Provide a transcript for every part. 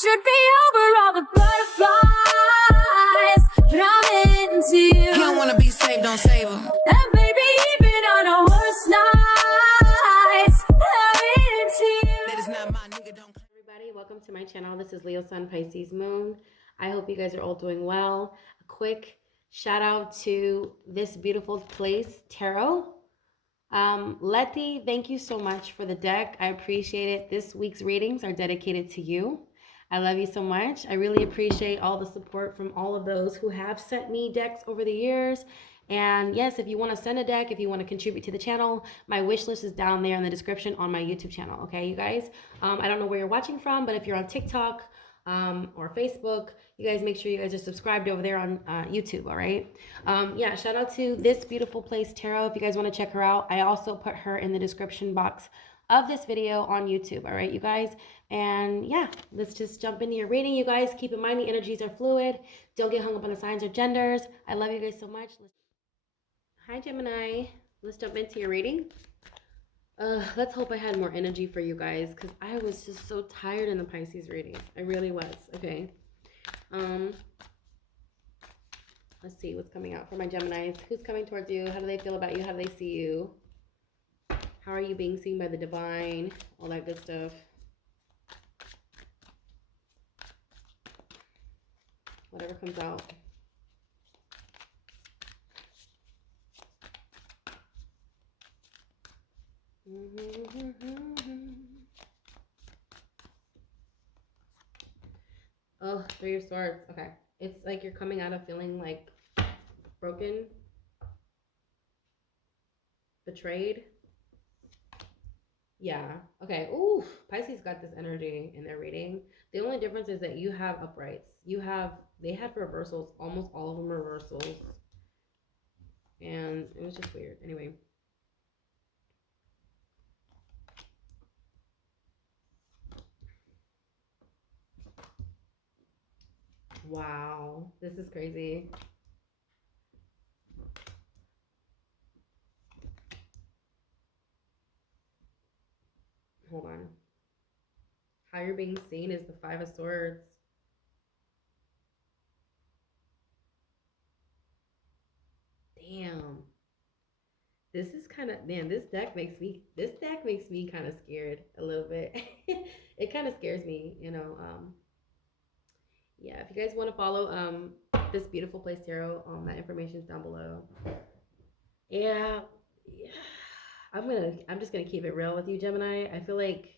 should be over all the butterflies, but I'm into you. You don't wanna be saved, don't save them. And baby, even on our worst nights, I'm into you. That is not my nigga, don't. Everybody, welcome to my channel. This is Leo Sun Pisces Moon. I hope you guys are all doing well. A quick shout out to this beautiful place, Tarot. Letty, thank you so much for the deck. I appreciate it. This week's readings are dedicated to you. I love you so much. I really appreciate all the support from all of those who have sent me decks over the years. And yes, if you want to send a deck, if you want to contribute to the channel, my wish list is down there in the description on my YouTube channel. Okay, you guys? I don't know where you're watching from, but if you're on TikTok or Facebook, you guys make sure you guys are subscribed over there on YouTube, all right? Yeah, shout out to this beautiful place, Tarot, if you guys want to check her out. I also put her in the description box of this video on YouTube, all right, you guys? And yeah, let's just jump into your reading, you guys. Keep in mind the energies are fluid. Don't get hung up on the signs or genders. I love you guys so much. Hi, Gemini. Let's jump into your reading. Let's hope I had more energy for you guys because I was just so tired in the Pisces reading. I really was. Okay. Let's see what's coming out for my Geminis. Who's coming towards you? How do they feel about you? How do they see you? How are you being seen by the divine? All that good stuff. Whatever comes out. Oh, Three of Swords. Okay. It's like you're coming out of feeling like broken, betrayed. Yeah. Okay. Ooh, Pisces got this energy in their reading. The only difference is that you have uprights. They had reversals, almost all of them reversals. And it was just weird. Anyway. Wow, this is crazy. Hold on. How you're being seen is the Five of Swords. Damn. This is kind of, man, this deck makes me kind of scared a little bit. It kind of scares me, you know. Yeah, if you guys want to follow this beautiful place Tarot, that information's down below. Yeah. I'm just gonna keep it real with you, Gemini. I feel like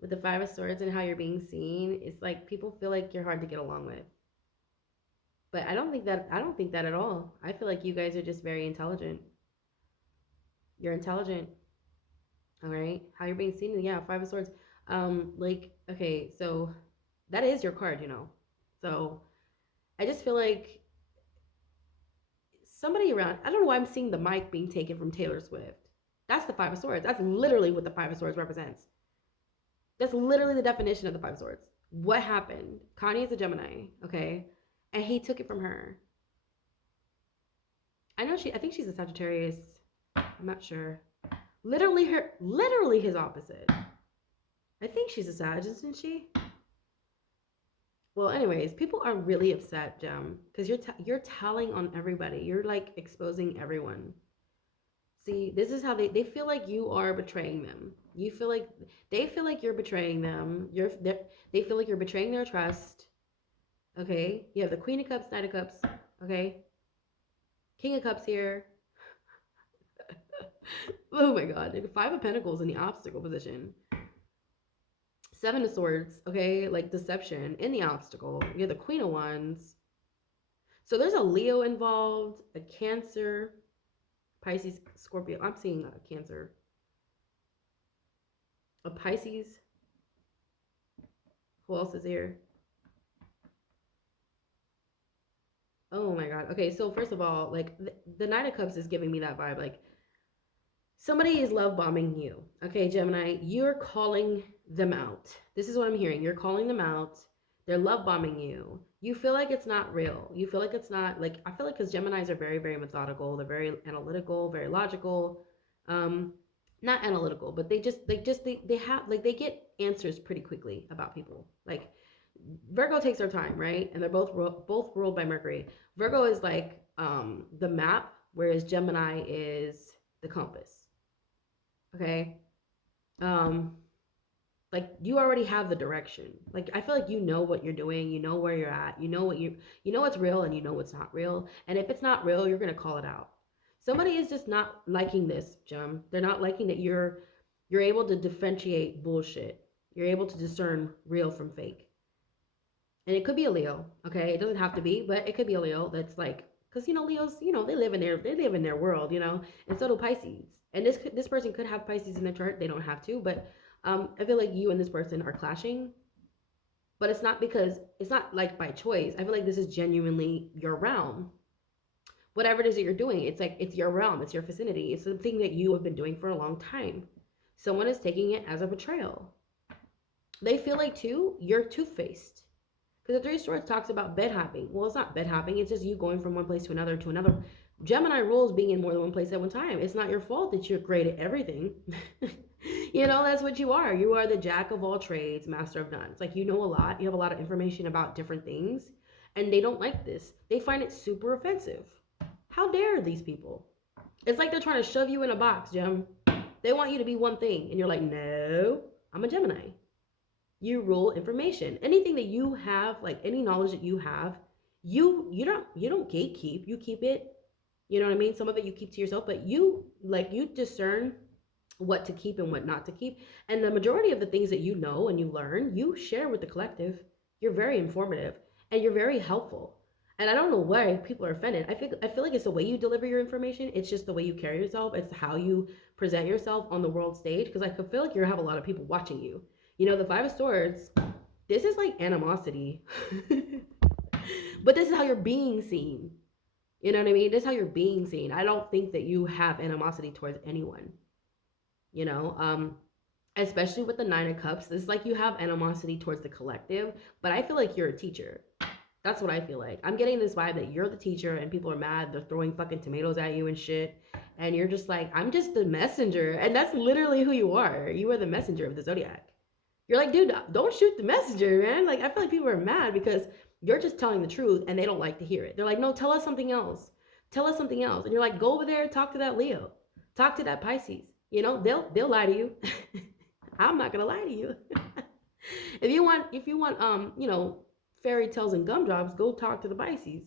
with the Five of Swords and how you're being seen, it's like people feel like you're hard to get along with. But I don't think that at all. I feel like you guys are just very intelligent. You're intelligent. All right. How you're being seen, yeah, Five of Swords. Like, okay, so that is your card, you know. So I just feel like somebody around, I don't know why I'm seeing the mic being taken from Taylor Swift. That's the Five of Swords. That's literally what the Five of Swords represents. That's literally the definition of the Five of Swords. What happened? Kanye is a Gemini, okay? And he took it from her. I think she's a Sagittarius. I'm not sure. Literally his opposite. I think she's a Sag, isn't she? Well, anyways, people are really upset, Gem, because you're telling on everybody. You're like exposing everyone. See, this is how they feel like you are betraying them. They feel like you're betraying them. They feel like you're betraying their trust. Okay, you have the Queen of Cups, Knight of Cups. Okay, King of Cups here. Oh my God, Five of Pentacles in the obstacle position. Seven of Swords, okay, like deception in the obstacle. You have the Queen of Wands. So there's a Leo involved, a Cancer, Pisces, Scorpio. I'm seeing a Cancer. A Pisces. Who else is here? Oh my God. Okay, so first of all, like the Knight of Cups is giving me that vibe. Like somebody is love bombing you. Okay, Gemini, you're calling them out. This is what I'm hearing. You're calling them out. They're love bombing you. You feel like it's not real. You feel like it's not, like, I feel like because Geminis are very, very methodical. They're very analytical, very logical. Not analytical, but they have, like, they get answers pretty quickly about people. Like, Virgo takes their time, right? And they're both ruled by Mercury. Virgo is like the map, whereas Gemini is the compass. Okay. Um, like you already have the direction. Like I feel like you know what you're doing, you know where you're at, you know what's real and you know what's not real. And if it's not real, you're gonna call it out. Somebody is just not liking this, Gem. They're not liking that you're able to differentiate bullshit. You're able to discern real from fake. And it could be a Leo, okay? It doesn't have to be, but it could be a Leo that's like, because Leos, they live in their world, and so do Pisces. And this person could have Pisces in their chart. They don't have to, but I feel like you and this person are clashing. But it's not like by choice. I feel like this is genuinely your realm. Whatever it is that you're doing, it's like it's your realm, it's your vicinity, it's something that you have been doing for a long time. Someone is taking it as a betrayal. They feel like too, you're two-faced. Because the Three of Swords talks about bed hopping. Well, it's not bed hopping. It's just you going from one place to another to another. Gemini rules being in more than one place at one time. It's not your fault that you're great at everything. That's what you are. You are the jack of all trades, master of none. It's like you know a lot. You have a lot of information about different things. And they don't like this. They find it super offensive. How dare these people? It's like they're trying to shove you in a box, Gem. They want you to be one thing. And you're like, no, I'm a Gemini. You rule information. Anything that you have, like any knowledge that you have, you don't gatekeep. You keep it. You know what I mean? Some of it you keep to yourself, but you discern what to keep and what not to keep. And the majority of the things that you know and you learn, you share with the collective. You're very informative and you're very helpful. And I don't know why people are offended. I feel like it's the way you deliver your information. It's just the way you carry yourself. It's how you present yourself on the world stage. Because I feel like you have a lot of people watching you. The Five of Swords, this is like animosity. But this is how you're being seen. You know what I mean? This is how you're being seen. I don't think that you have animosity towards anyone. Especially with the Nine of Cups. It's like you have animosity towards the collective, but I feel like you're a teacher. That's what I feel like. I'm getting this vibe that you're the teacher and people are mad. They're throwing fucking tomatoes at you and shit. And you're just like, I'm just the messenger. And that's literally who you are. You are the messenger of the zodiac. You're like, dude, don't shoot the messenger, man. Like, I feel like people are mad because you're just telling the truth and they don't like to hear it. They're like, no, tell us something else. Tell us something else. And you're like, go over there, talk to that Leo. Talk to that Pisces. They'll lie to you. I'm not gonna lie to you. If you want, fairy tales and gumdrops, go talk to the Pisces.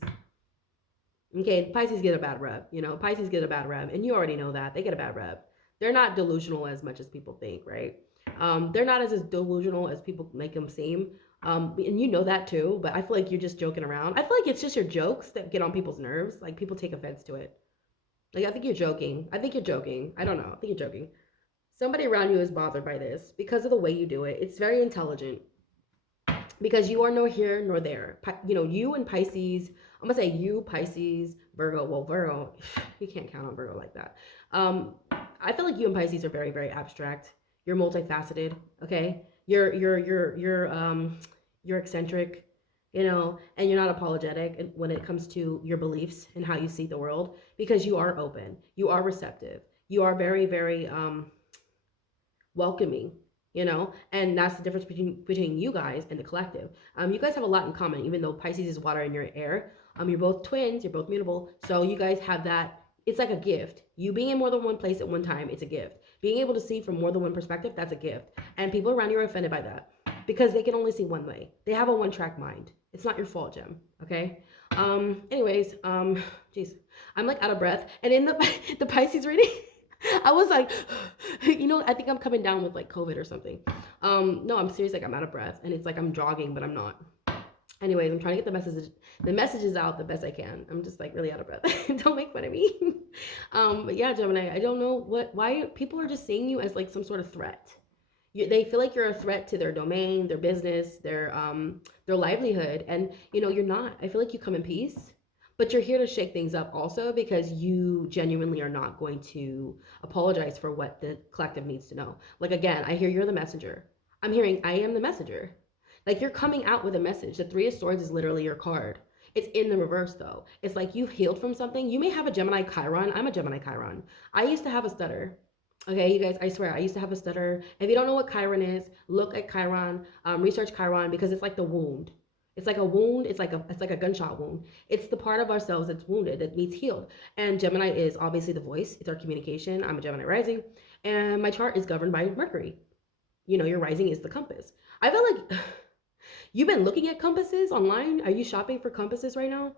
Okay, Pisces get a bad rep. Pisces get a bad rep, and you already know that they get a bad rep. They're not delusional as much as people think, right? They're not as delusional as people make them seem. And you know that too, but I feel like you're just joking around. I feel like it's just your jokes that get on people's nerves. Like people take offense to it. Like I think you're joking. I don't know. I think you're joking. Somebody around you is bothered by this because of the way you do it. It's very intelligent. Because you are nor here nor there. You and Pisces, I'm going to say you, Pisces, Virgo. Well, Virgo, you can't count on Virgo like that. I feel like you and Pisces are very, very abstract. You're multifaceted, okay? You're eccentric, and you're not apologetic when it comes to your beliefs and how you see the world because you are open. You are receptive. You are very, very welcoming. And that's the difference between you guys and the collective. You guys have a lot in common, even though Pisces is water and you're air. You're both twins, you're both mutable. So you guys have that. It's like a gift. You being in more than one place at one time, it's a gift. Being able to see from more than one perspective, that's a gift. And people around you are offended by that because they can only see one way. They have a one-track mind. It's not your fault, Gem. Okay? Anyways, geez, I'm like out of breath. And in the Pisces reading, I was like, I think I'm coming down with like COVID or something. No, I'm serious. Like I'm out of breath and it's like I'm jogging, but I'm not. Anyways, I'm trying to get the messages out the best I can. I'm just like really out of breath. Don't make fun of me. But yeah, Gemini, I don't know why people are just seeing you as like some sort of threat. They feel like you're a threat to their domain, their business, their livelihood. And you're not. I feel like you come in peace. But you're here to shake things up also because you genuinely are not going to apologize for what the collective needs to know. Like, again, I hear you're the messenger. I'm hearing I am the messenger. Like, you're coming out with a message. The Three of Swords is literally your card. It's in the reverse, though. It's like you've healed from something. You may have a Gemini Chiron. I'm a Gemini Chiron. I used to have a stutter. Okay, you guys, I swear, I used to have a stutter. If you don't know what Chiron is, look at Chiron, research Chiron because it's like the wound. It's like a wound. It's like a gunshot wound. It's the part of ourselves that's wounded that needs healed. And Gemini is obviously the voice. It's our communication. I'm a Gemini rising, and my chart is governed by Mercury. You know, your rising is the compass. I feel like you've been looking at compasses online. Are you shopping for compasses right now?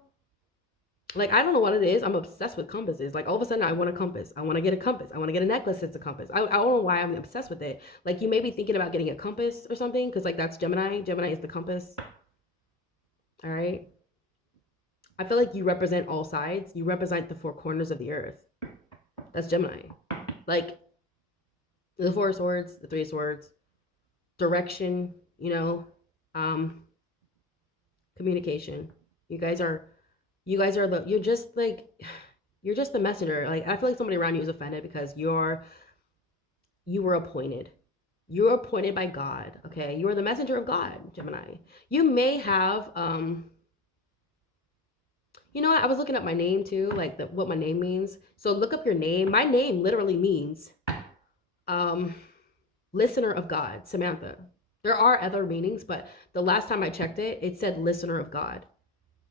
Like, I don't know what it is. I'm obsessed with compasses. Like, all of a sudden, I want a compass. I want to get a compass. I want to get a necklace that's a compass. I don't know why I'm obsessed with it. Like, you may be thinking about getting a compass or something because, like, that's Gemini. Gemini is the compass. All right. I feel like you represent all sides. You represent the four corners of the earth. That's Gemini. Like, the Four of Swords, the Three of Swords, direction, you know, communication. You guys are you're just like, you're just the messenger. Like, I feel like somebody around you is offended because you were appointed. You were appointed by God. Okay, you are the messenger of God, Gemini. You may have you know what? I was looking up my name too, like what my name means. So look up your name. My name literally means um listener of God, Samantha. There are other meanings, but the last time I checked it, it said listener of God.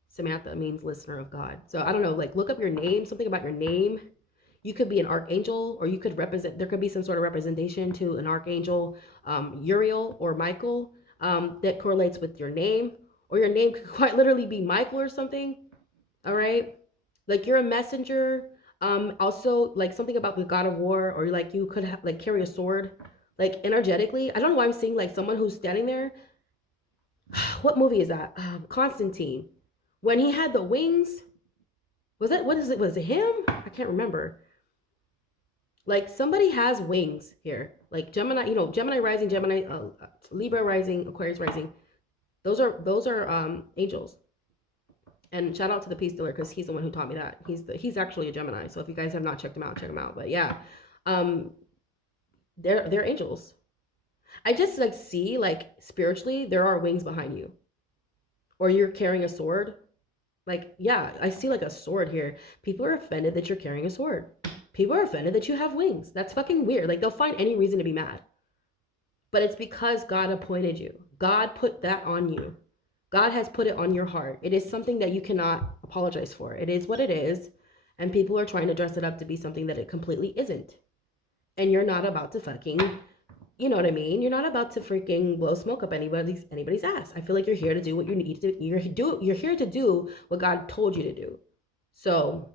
Samantha means listener of God. So I don't know, like look up your name, something about your name. You could be an archangel, or you could represent, there could be some sort of representation to an archangel, Uriel or Michael, that correlates with your name. Or your name could quite literally be Michael or something. All right. Like you're a messenger. Also like something about the God of War, or like you could have like carry a sword. Like energetically, I don't know why I'm seeing like someone who's standing there. What movie is that? Constantine. When he had the wings, was it, what is it? Was it him? I can't remember. Like somebody has wings here. Like Gemini, you know, Gemini rising, Gemini, Libra rising, Aquarius rising. Those are angels. And shout out to the peace dealer because he's the one who taught me that. He's actually a Gemini. So if you guys have not checked him out, check him out. But yeah, um, they're angels. I just like see like spiritually there are wings behind you, or you're carrying a sword. Like yeah, I see like a sword here. People are offended that you're carrying a sword. People are offended that you have wings. That's fucking weird. Like they'll find any reason to be mad. But it's because God appointed you. God put that on you. God has put it on your heart. It is something that you cannot apologize for. It is what it is. And people are trying to dress it up to be something that it completely isn't. And you're not about to fucking, you know what I mean? You're not about to freaking blow smoke up anybody's ass. I feel like you're here to do what you need to do. You're here to do what God told you to do. So,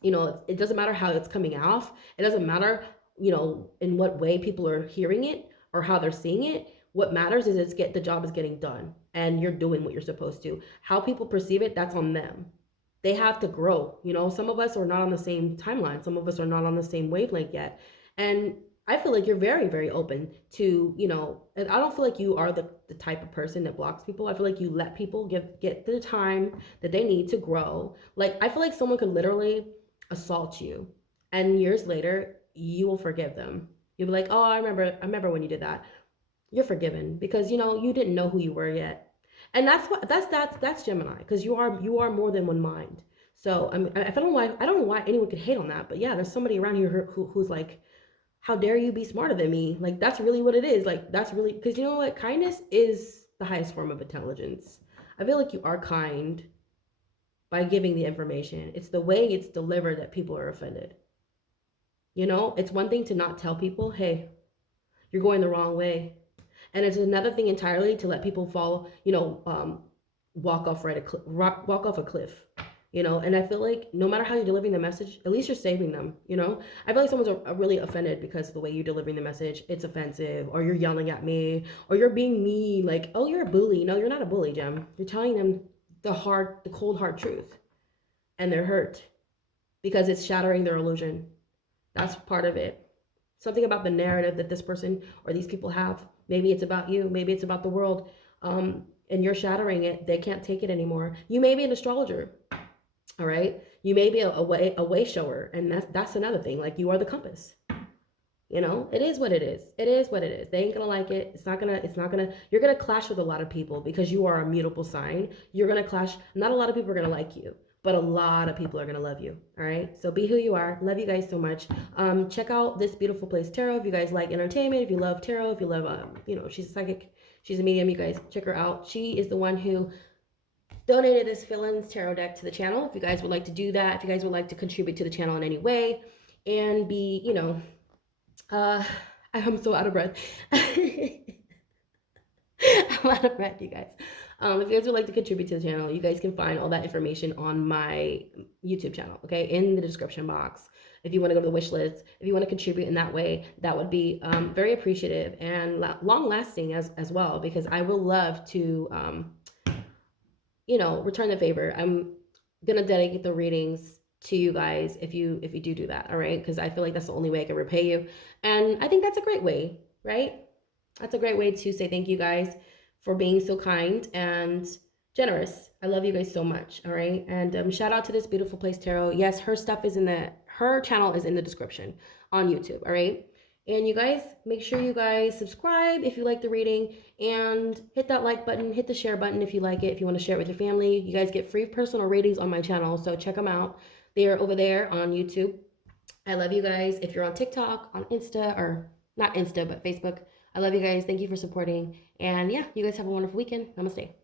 you know, it doesn't matter how it's coming off. It doesn't matter, you know, in what way people are hearing it or how they're seeing it. What matters is the job is getting done and you're doing what you're supposed to. How people perceive it, that's on them. They have to grow. You know, some of us are not on the same timeline. Some of us are not on the same wavelength yet. And I feel like you're very, very open to, you know, and I don't feel like you are the type of person that blocks people. I feel like you let people get the time that they need to grow. Like, I feel like someone could literally assault you and years later you will forgive them. You'll be like, oh, I remember when you did that. You're forgiven because you know you didn't know who you were yet. And that's Gemini, because you are more than one mind. So I mean, I don't know why anyone could hate on that, but yeah, there's somebody around here who's like, how dare you be smarter than me? Like that's really what it is. Like that's really, because you know what, kindness is the highest form of intelligence. I feel like you are kind by giving the information. It's the way it's delivered that people are offended. You know, it's one thing to not tell people, hey, you're going the wrong way. And it's another thing entirely to let people fall, you know, walk off a cliff, you know. And I feel like no matter how you're delivering the message, at least you're saving them, you know. I feel like someone's really offended because the way you're delivering the message, it's offensive, or you're yelling at me, or you're being mean, like, oh, you're a bully. No, you're not a bully, Gem. You're telling them the cold hard truth, and they're hurt because it's shattering their illusion. That's part of it. Something about the narrative that this person or these people have. Maybe it's about you, maybe it's about the world, and you're shattering it. They can't take it anymore. You may be an astrologer, all right? You may be a way shower, and that's another thing. Like, you are the compass. You know, it is what it is. It is what it is. They ain't gonna like it. It's not gonna, you're gonna clash with a lot of people because you are a mutable sign. You're gonna clash. Not a lot of people are gonna like you. but a lot of people are going to love you. All right. So be who you are. Love you guys so much. Check out This Beautiful Place Tarot. If you guys like entertainment, if you love tarot, if you love, she's a psychic, she's a medium, you guys check her out. She is the one who donated this fill-ins tarot deck to the channel. If you guys would like to do that, if you guys would like to contribute to the channel in any way and be, I'm so out of breath. I'm out of breath, you guys. If you guys would like to contribute to the channel, you guys can find all that information on my YouTube channel, okay, in the description box. If you want to go to the wish list, if you want to contribute in that way, that would be very appreciative and long-lasting as well, because I will love to, return the favor. I'm gonna dedicate the readings to you guys if you do that, all right? Because I feel like that's the only way I can repay you, and I think that's a great way, right? That's a great way to say thank you guys for being so kind and generous. I love you guys so much, all right? And shout out to This Beautiful Place Tarot. Yes, her stuff is her channel is in the description on YouTube, all right? And you guys, make sure you guys subscribe if you like the reading, and hit that like button, hit the share button if you like it, if you want to share it with your family. You guys get free personal readings on my channel, so check them out. They are over there on YouTube. I love you guys. If you're on TikTok, on Insta, or not Insta, but Facebook, I love you guys. Thank you for supporting. And yeah, you guys have a wonderful weekend. Namaste.